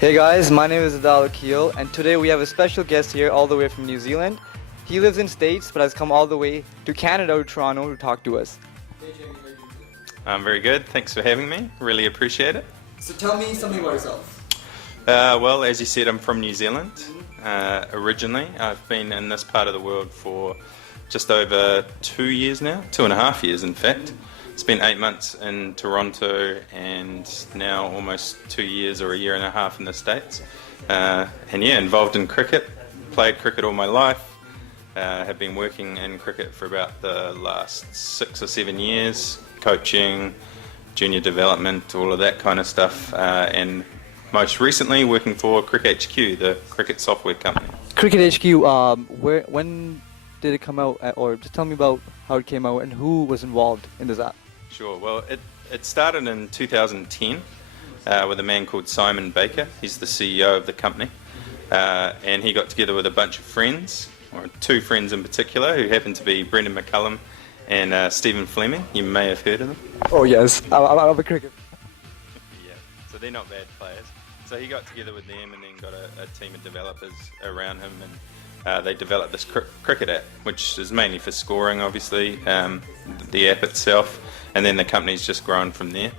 Hey guys, my name is Adal Akil, and today we have a special guest here all the way from New Zealand. He lives in States but has come all the way to Canada, to Toronto, to talk to us. I'm very good. Thanks for having me. Really appreciate it. So tell me something about yourself. Well, as you said, I'm from New Zealand originally. I've been in this part of the world for just over 2 years now, 2.5 years in fact. Spent 8 months in Toronto and now almost 2 years or a year and a half in the States. And yeah, involved in cricket, played cricket all my life. Have been working in cricket for about the last 6 or 7 years, coaching, junior development, all of that kind of stuff, and most recently working for CricketHQ, the cricket software company. CricketHQ, when did it come out, or just tell me about how it came out and who was involved in this app? Sure, well it started in 2010 with a man called Simon Baker. He's the CEO of the company, and he got together with a bunch of friends, or 2 friends in particular, who happened to be Brendan McCullum and Stephen Fleming. You may have heard of them. Oh yes, I'm a cricket. Yeah, so they're not bad players. So he got together with them and then got a team of developers around him, and they developed this cricket app, which is mainly for scoring, obviously, the app itself, and then the company's just grown from there.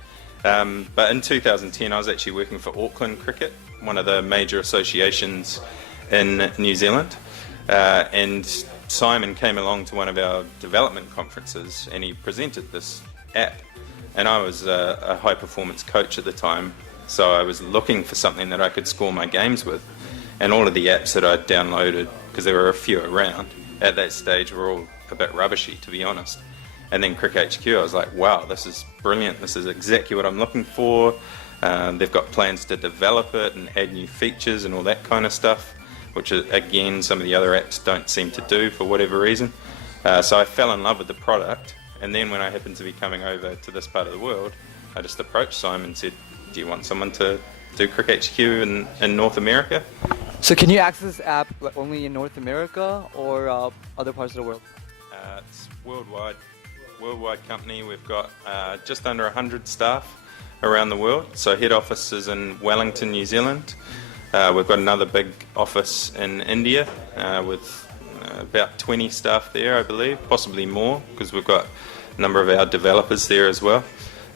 But in 2010 I was actually working for Auckland Cricket, one of the major associations in New Zealand, and Simon came along to one of our development conferences and he presented this app, and I was a high performance coach at the time, so I was looking for something that I could score my games with, and all of the apps that I'd downloaded, because there were a few around at that stage, were all a bit rubbishy, to be honest. And then CricketHQ, I was like, wow, this is brilliant, this is exactly what I'm looking for. They've got plans to develop it and add new features and all that kind of stuff, which again some of the other apps don't seem to do for whatever reason. So I fell in love with the product, and then when I happened to be coming over to this part of the world, I just approached Simon and said, do you want someone to do CricketHQ in North America? So can you access this app only in North America or other parts of the world? It's worldwide company. We've got just under 100 staff around the world. So head office is in Wellington, New Zealand. We've got another big office in India with about 20 staff there, I believe, possibly more, because we've got a number of our developers there as well.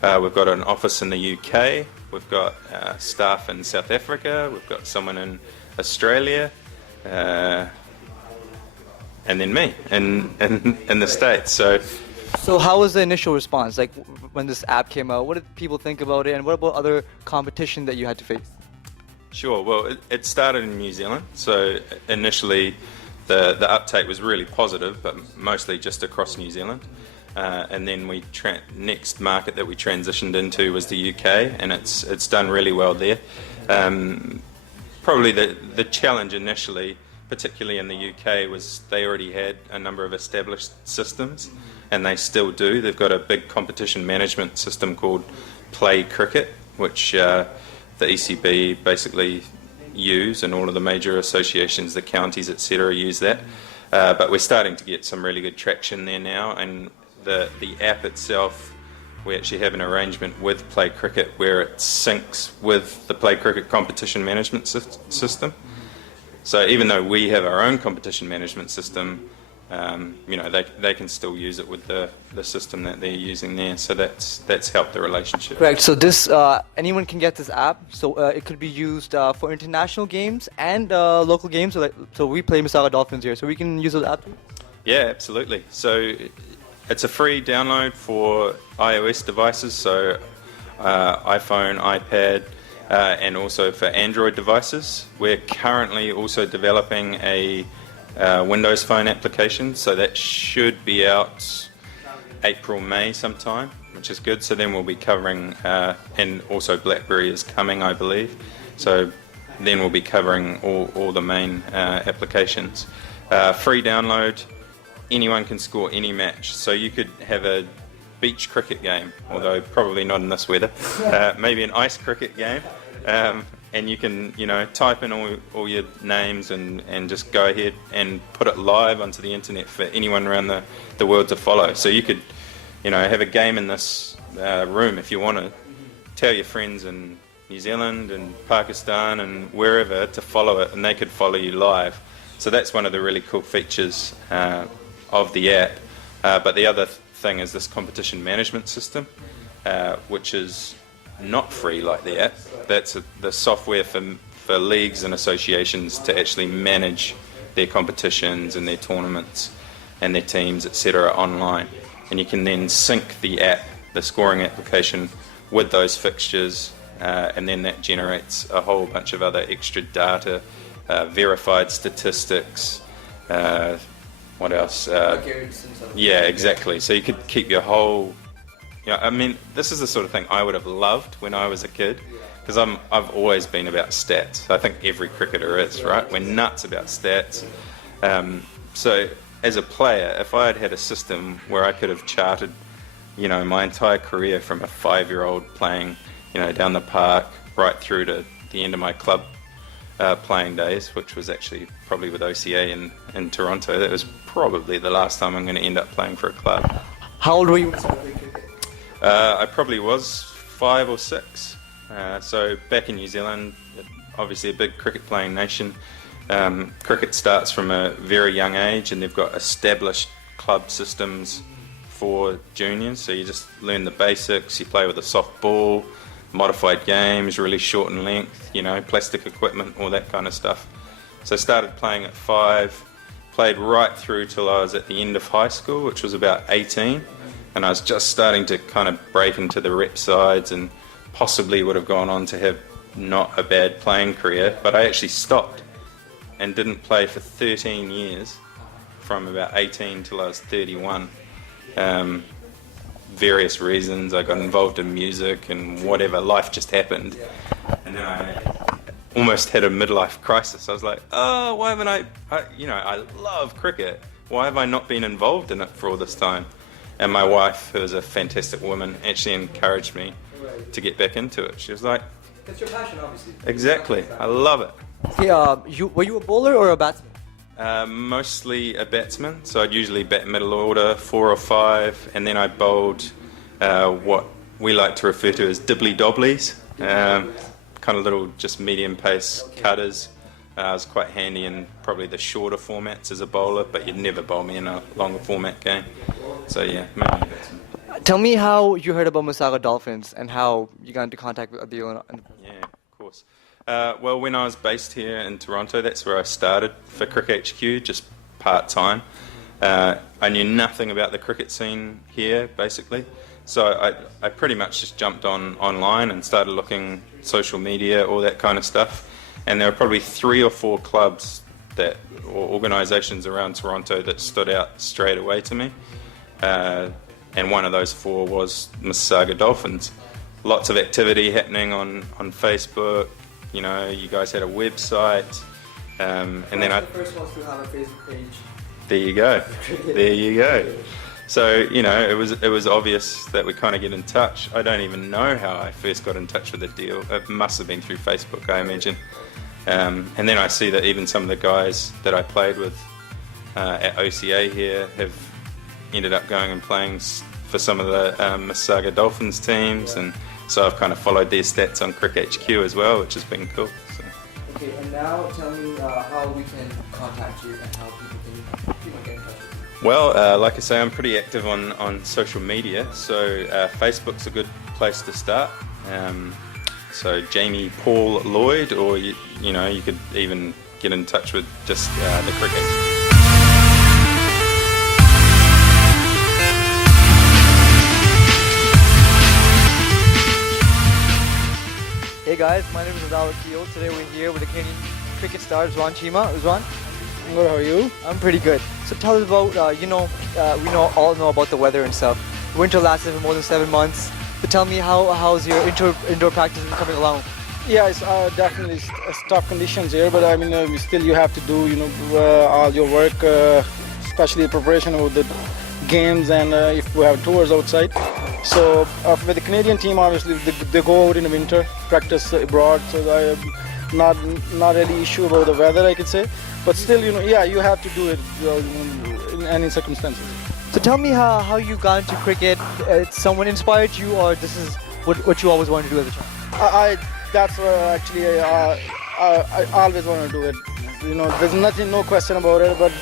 We've got an office in the UK. We've got staff in South Africa. We've got someone in Australia, and then me in the States. So how was the initial response? Like when this app came out, what did people think about it, and what about other competition that you had to face? Sure, well it started in New Zealand, so initially the uptake was really positive, but mostly just across New Zealand. And then next market that we transitioned into was the UK, and it's done really well there. Probably the challenge initially, particularly in the UK, was they already had a number of established systems, and they still do. They've got a big competition management system called Play Cricket, which the ECB basically use, and all of the major associations, the counties, etc., use that. But we're starting to get some really good traction there now, and the app itself, we actually have an arrangement with Play Cricket where it syncs with the Play Cricket competition management system. So even though we have our own competition management system, they can still use it with the system that they're using there. So that's helped the relationship. Correct. So this anyone can get this app. So it could be used for international games and local games. So we play Mississauga Dolphins here, so we can use the app too? Yeah, absolutely. So it's a free download for iOS devices, so iPhone, iPad, and also for Android devices. We're currently also developing a Windows Phone application, so that should be out April, May sometime, which is good. So then we'll be covering, and also BlackBerry is coming, I believe. So then we'll be covering all the main applications. Free download. Anyone can score any match. So you could have a beach cricket game, although probably not in this weather, maybe an ice cricket game, and you can type in all your names and just go ahead and put it live onto the internet for anyone around the world to follow. So you could have a game in this room if you want to. Tell your friends and New Zealand and Pakistan and wherever to follow it, and they could follow you live. So that's one of the really cool features of the app. But the other thing is this competition management system, which is not free like the app. That's the software for leagues and associations to actually manage their competitions and their tournaments and their teams, etc. online. And you can then sync the app, the scoring application, with those fixtures, and then that generates a whole bunch of other extra data, verified statistics, what else? Yeah, exactly. So you could keep your whole... I mean, this is the sort of thing I would have loved when I was a kid, because I've always been about stats. I think every cricketer is, right? We're nuts about stats. So as a player, if I had had a system where I could have charted, my entire career from a 5-year-old playing, down the park right through to the end of my club playing days, which was actually probably with OCA in Toronto. That was probably the last time I'm going to end up playing for a club. How old were you when you started playing cricket? I probably was 5 or 6. So back in New Zealand, obviously a big cricket playing nation. Cricket starts from a very young age, and they've got established club systems for juniors. So you just learn the basics, you play with a soft ball, modified games, really short in length, plastic equipment, all that kind of stuff. So I started playing at 5, played right through till I was at the end of high school, which was about 18, and I was just starting to kind of break into the rep sides and possibly would have gone on to have not a bad playing career, but I actually stopped and didn't play for 13 years, from about 18 till I was 31. Various reasons. I got involved in music and whatever, life just happened, and then I almost had a midlife crisis. I was like, oh, why haven't I love cricket, why have I not been involved in it for all this time? And my wife, who is a fantastic woman, actually encouraged me to get back into it. She was like, it's your passion, obviously. Exactly, I love it. Okay, were you a bowler or a batsman? Mostly a batsman, so I'd usually bat middle order, 4 or 5, and then I bowled what we like to refer to as dibbly-dobblies, kind of little just medium pace cutters. I was quite handy in probably the shorter formats as a bowler, but you'd never bowl me in a longer format game. So yeah, mainly batsman. Tell me how you heard about Mississauga Dolphins and how you got into contact with the... Yeah, of course. Well, when I was based here in Toronto, that's where I started for CricketHQ, just part-time. I knew nothing about the cricket scene here, basically. So I pretty much just jumped online and started looking social media, all that kind of stuff. And there were probably 3 or 4 clubs or organisations around Toronto that stood out straight away to me. And one of those 4 was Mississauga Dolphins. Lots of activity happening on Facebook. You guys had a website, and then the first ones to have a Facebook page. There you go. There you go. So it was obvious that we kind of get in touch. I don't even know how I first got in touch with the deal. It must have been through Facebook, I imagine. And then I see that even some of the guys that I played with at OCA here have ended up going and playing for some of the Mississauga Dolphins teams, and so I've kind of followed their stats on CricketHQ as well, which has been cool. So. Okay, and now tell me how we can contact you and how people can get in touch with you. Well, like I say, I'm pretty active on social media, so Facebook's a good place to start. So Jamie Paul Lloyd, or you could even get in touch with just the cricket. Hey guys, my name is Azal. Today we're here with the Canadian cricket star Chima. Uzwan? Good, how are you? I'm pretty good. So tell us about, we all know about the weather and stuff. Winter lasted for more than 7 months. So tell me how's your indoor practice been coming along? Yeah, it's definitely tough conditions here, but I mean, still you have to do, all your work, especially the preparation of the games and if we have tours outside. So with the Canadian team, obviously they go out in the winter, practice abroad. So I'm not really issue about the weather, I could say. But still, you have to do it in any circumstances. So tell me how you got into cricket. Someone inspired you, or this is what you always wanted to do as a child? that's what actually I always want to do it. You know, there's nothing, no question about it. But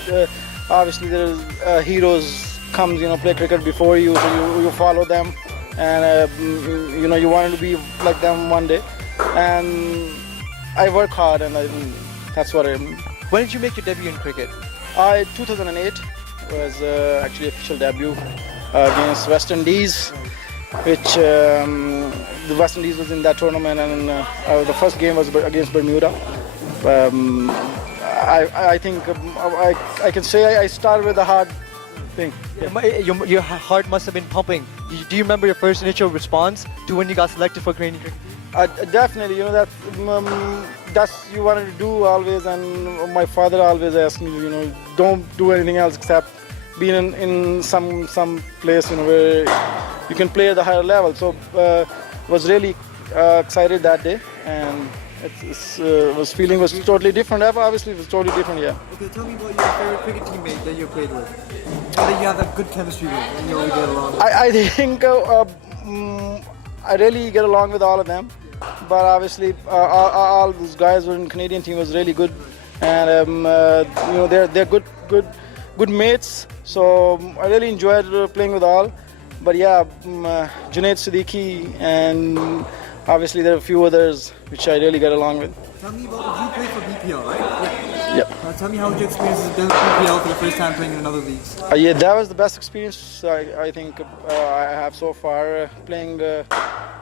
obviously, there's heroes comes, you know, play cricket before you, so you follow them, and you know, you want to be like them one day. And I work hard, and that's what I am. When did you make your debut in cricket? 2008 was actually official debut against West Indies, which the West Indies was in that tournament, and the first game was against Bermuda. I think I can say I started with a hard thing. Yeah. Your heart must have been pumping. Do you remember your first initial response to when you got selected for Canadian cricket? Definitely, you know, that's you wanted to do always, and my father always asked me, you know, don't do anything else except being in some place, you know, where you can play at the higher level. So was really excited that day, and was feeling was totally different. Obviously, it was totally different. Yeah. Okay, tell me about your favorite cricket teammate that you played with, that you have a good chemistry with, and you really get along. I think I really get along with all of them, but obviously all those guys who were in Canadian team was really good, and you know, they're good mates. So I really enjoyed playing with all. But yeah, Junaid Siddiqui, and obviously there are a few others which I really get along with. Tell me about, you played for BPL, right? Yep. Tell me how was your experience with BPL for the first time playing in another leagues? Yeah, that was the best experience I think I have so far, playing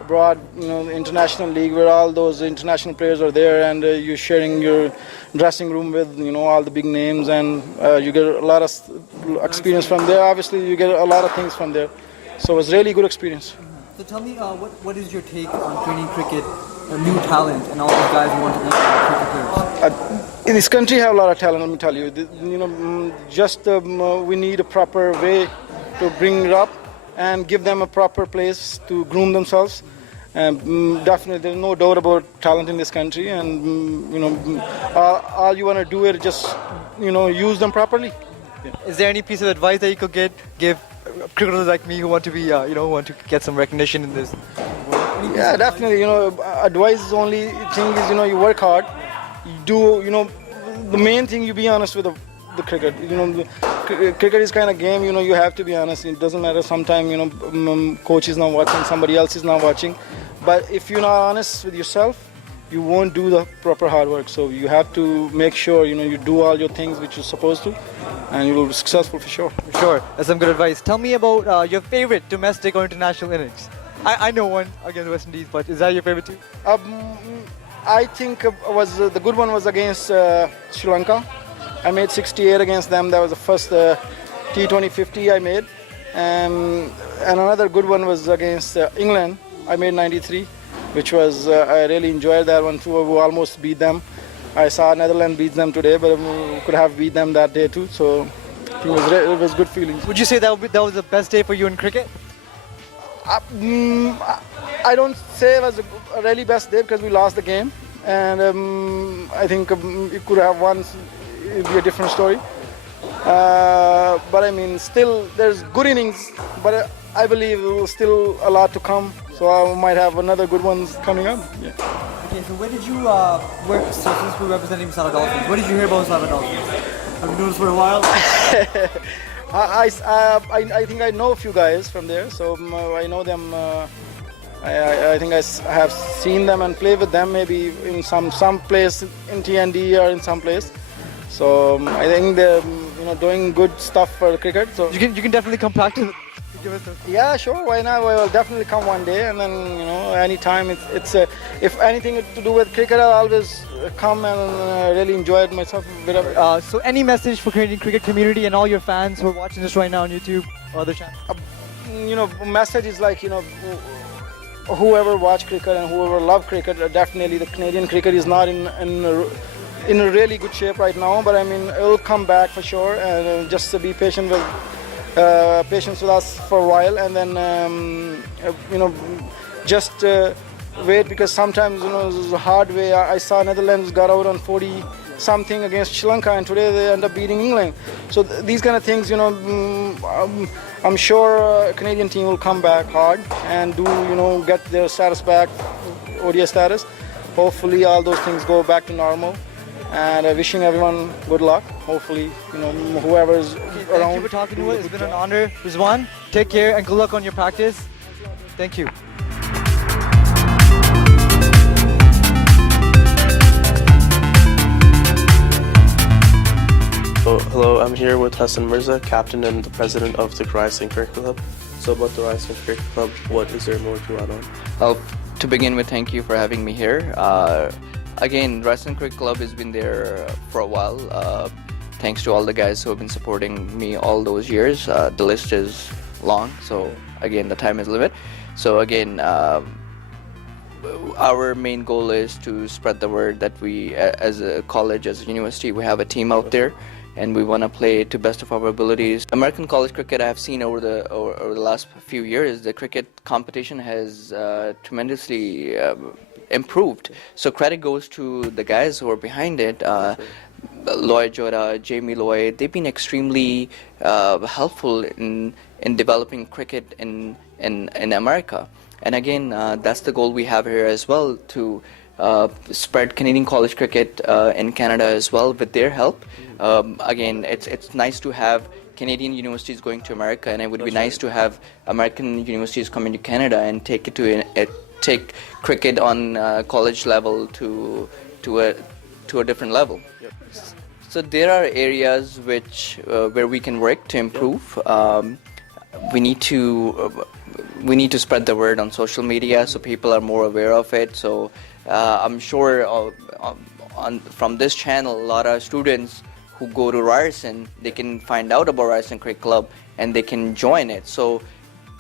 abroad, you know, the international league where all those international players are there, and you're sharing your dressing room with, you know, all the big names, and you get a lot of experience from there. Obviously, you get a lot of things from there. So it was really good experience. So tell me, what is your take on Canadian cricket, new talent, and all these guys who want to be cricket players? In this country, have a lot of talent. Let me tell you. You know, just we need a proper way to bring it up and give them a proper place to groom themselves. Definitely, there's no doubt about talent in this country, and you know, all you want to do is just, you know, use them properly. Yeah. Is there any piece of advice that you could give cricketers like me who want to be, you know, want to get some recognition in this? Yeah, definitely. You know, advice is only thing is, you know, you work hard. You do, you know, the main thing, you be honest with the cricket. You know, cricket is kind of game. You know, you have to be honest. It doesn't matter. Sometimes, you know, coach is not watching, somebody else is not watching. But if you're not honest with yourself, you won't do the proper hard work. So you have to make sure, you know, you do all your things which you're supposed to, and you will be successful for sure. For sure, that's some good advice. Tell me about your favorite domestic or international innings. I know one against West Indies, but is that your favorite too? I think was the good one was against Sri Lanka. I made 68 against them. That was the first T20 50 I made. And another good one was against England. I made 93, which was, I really enjoyed that one too. We almost beat them. I saw Netherlands beat them today, but we could have beat them that day too. So it was good feelings. Would you say that was the best day for you in cricket? I don't say it was a really best day because we lost the game, and I think it could have won. It'd be a different story. But I mean, still there's good innings, but I believe there will still a lot to come. So I might have another good ones coming up. Yeah. Okay, so where did you work? So since we're representing Mississauga Dolphins, what did you hear about Mississauga Dolphins? Have you known this for a while? I think I know a few guys from there, so I know them. I think I have seen them and played with them maybe in some place in TND or in some place. So I think they're, you know, doing good stuff for cricket. So you can definitely come practice. Give us yeah, sure. Why not? I will definitely come one day, and then, you know, anytime it's if anything to do with cricket, I'll always come and really enjoy it myself. So any message for Canadian cricket community and all your fans who are watching this right now on YouTube or other channels? You know, message is like, you know, whoever watch cricket and whoever love cricket, definitely the Canadian cricket is not in a really good shape right now. But I mean, it will come back for sure, and just be patient with us for a while, and then you know, just wait, because sometimes, you know, it's a hard way. I saw Netherlands got out on 40 something against Sri Lanka, and today they end up beating England. So these kind of things, you know, I'm sure Canadian team will come back hard and do, you know, get their status back, ODI status. hopefully all those things go back to normal. And wishing everyone good luck. Hopefully, whoever's Thank around. you for talking to us. It's been an honor. Rizwan, take care and good luck on your practice. Thank you. Hello, I'm here with Hassan Mirza, captain and the president of the Rising Cricket Club. So about the Rising Cricket Club, what is there more to add on? Well, to begin with, thank you for having me here. Again, Wrestling Cricket Club has been there for a while. Thanks to all the guys who have been supporting me all those years. The list is long, so again, the time is limit. So again, our main goal is to spread the word that we, as a college, as a university, we have a team out there, and we want to play to best of our abilities. American college cricket, I have seen over the last few years, the cricket competition has tremendously improved. So credit goes to the guys who are behind it. Lloyd Jota, Jamie Lloyd, they've been extremely helpful in developing cricket in America. And again, that's the goal we have here as well, to spread Canadian college cricket in Canada as well with their help. Again, it's nice to have Canadian universities going to America, and it would be nice to have American universities coming to Canada and take it to take cricket on college level to a different level. Yep. So there are areas where we can work to improve. We need to spread the word on social media so people are more aware of it. So I'm sure from this channel, a lot of students who go to Ryerson, they can find out about Ryerson Cricket Club and they can join it. So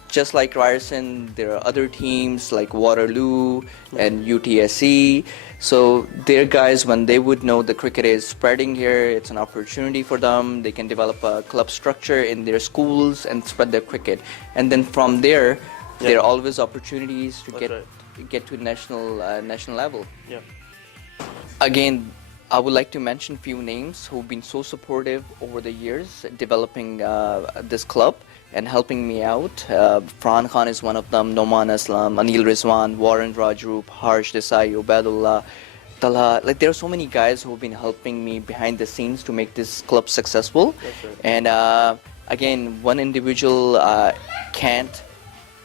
just like Ryerson, there are other teams like Waterloo and UTSC. So their guys, when they would know the cricket is spreading here, it's an opportunity for them. They can develop a club structure in their schools and spread their cricket. And then from there, there are always opportunities to get to national level. Yeah. Again, I would like to mention a few names who've been so supportive over the years developing this club and helping me out. Farhan Khan is one of them, Noman Aslam, Anil Rizwan, Warren Rajroop, Harsh Desai, Ubaidullah, Talha. Like, there are so many guys who have been helping me behind the scenes to make this club successful. And again, one individual can't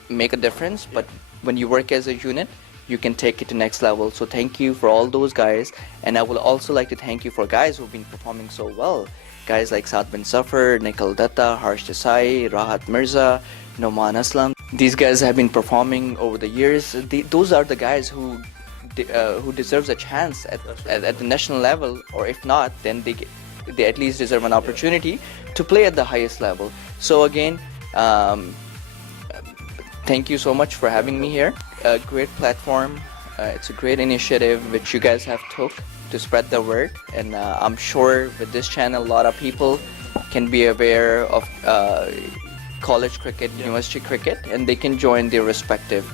make a difference, but when you work as a unit, you can take it to next level. So thank you for all those guys, and I would also like to thank you for guys who've been performing so well. Guys like Saad bin Safar, Nikhil Datta, Harsh Desai, Rahat Mirza, Noman Aslam. These guys have been performing over the years. Those are the guys who deserves a chance at the national level, or if not, then they at least deserve an opportunity to play at the highest level. So again, thank you so much for having me here. A great platform. It's a great initiative which you guys have took to spread the word, and I'm sure with this channel a lot of people can be aware of college cricket, university cricket, and they can join their respective